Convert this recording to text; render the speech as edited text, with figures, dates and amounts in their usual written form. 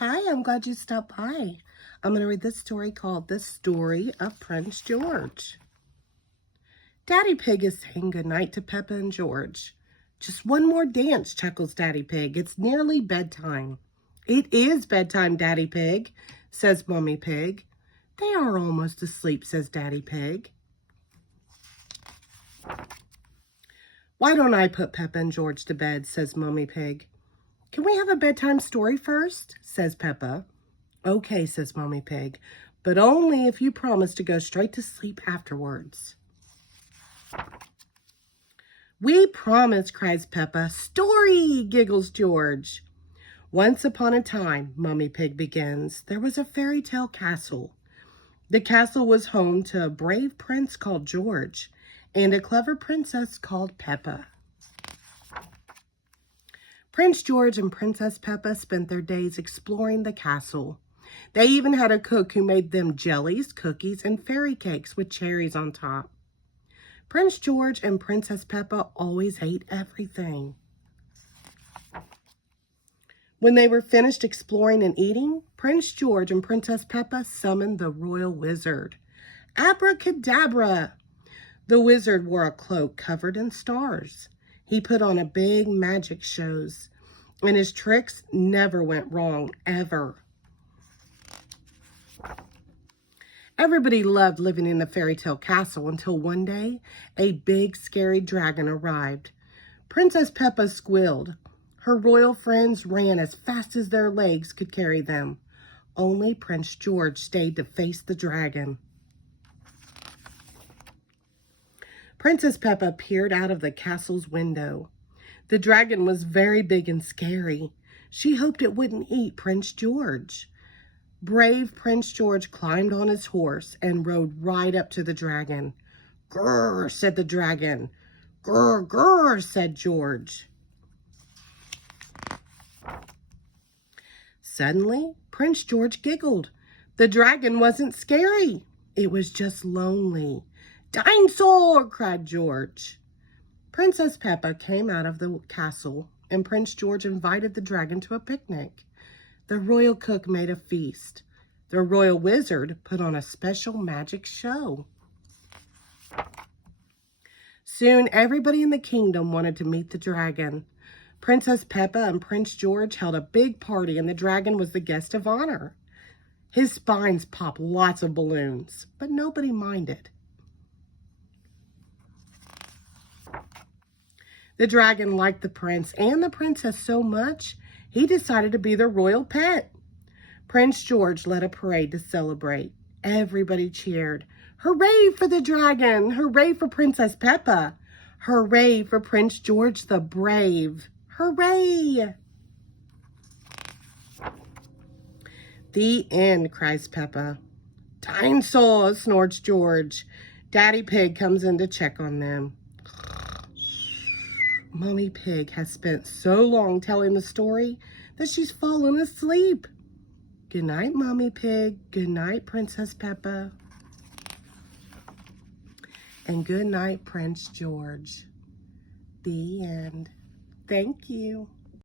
Hi, I'm glad you stopped by. I'm going to read this story called The Story of Prince George. Daddy Pig is saying goodnight to Peppa and George. Just one more dance, chuckles Daddy Pig. It's nearly bedtime. It is bedtime, Daddy Pig, says Mommy Pig. They are almost asleep, says Daddy Pig. Why don't I put Peppa and George to bed, says Mommy Pig. Can we have a bedtime story first, says Peppa. Okay, says Mommy Pig, but only if you promise to go straight to sleep afterwards. We promise, cries Peppa. Story, giggles George. Once upon a time, Mommy Pig begins, there was a fairy tale castle. The castle was home to a brave prince called George and a clever princess called Peppa. Prince George and Princess Peppa spent their days exploring the castle. They even had a cook who made them jellies, cookies, and fairy cakes with cherries on top. Prince George and Princess Peppa always ate everything. When they were finished exploring and eating, Prince George and Princess Peppa summoned the royal wizard. Abracadabra! The wizard wore a cloak covered in stars. He put on a big magic shows, and his tricks never went wrong, ever. Everybody loved living in the fairy tale castle until one day, a big scary dragon arrived. Princess Peppa squealed. Her royal friends ran as fast as their legs could carry them. Only Prince George stayed to face the dragon. Princess Peppa peered out of the castle's window. The dragon was very big and scary. She hoped it wouldn't eat Prince George. Brave Prince George climbed on his horse and rode right up to the dragon. Grrr, said the dragon. Grrr, grrr, said George. Suddenly, Prince George giggled. The dragon wasn't scary. It was just lonely. Dinosaur, cried George. Princess Peppa came out of the castle, and Prince George invited the dragon to a picnic. The royal cook made a feast. The royal wizard put on a special magic show. Soon, everybody in the kingdom wanted to meet the dragon. Princess Peppa and Prince George held a big party, and the dragon was the guest of honor. His spines popped lots of balloons, but nobody minded. The dragon liked the prince and the princess so much, he decided to be their royal pet. Prince George led a parade to celebrate. Everybody cheered. Hooray for the dragon! Hooray for Princess Peppa! Hooray for Prince George the Brave! Hooray! The end, cries Peppa. Dinosaur, snorts George. Daddy Pig comes in to check on them. Mommy Pig has spent so long telling the story that she's fallen asleep. Good night, Mommy Pig. Good night, Princess Peppa. And good night, Prince George. The end. Thank you.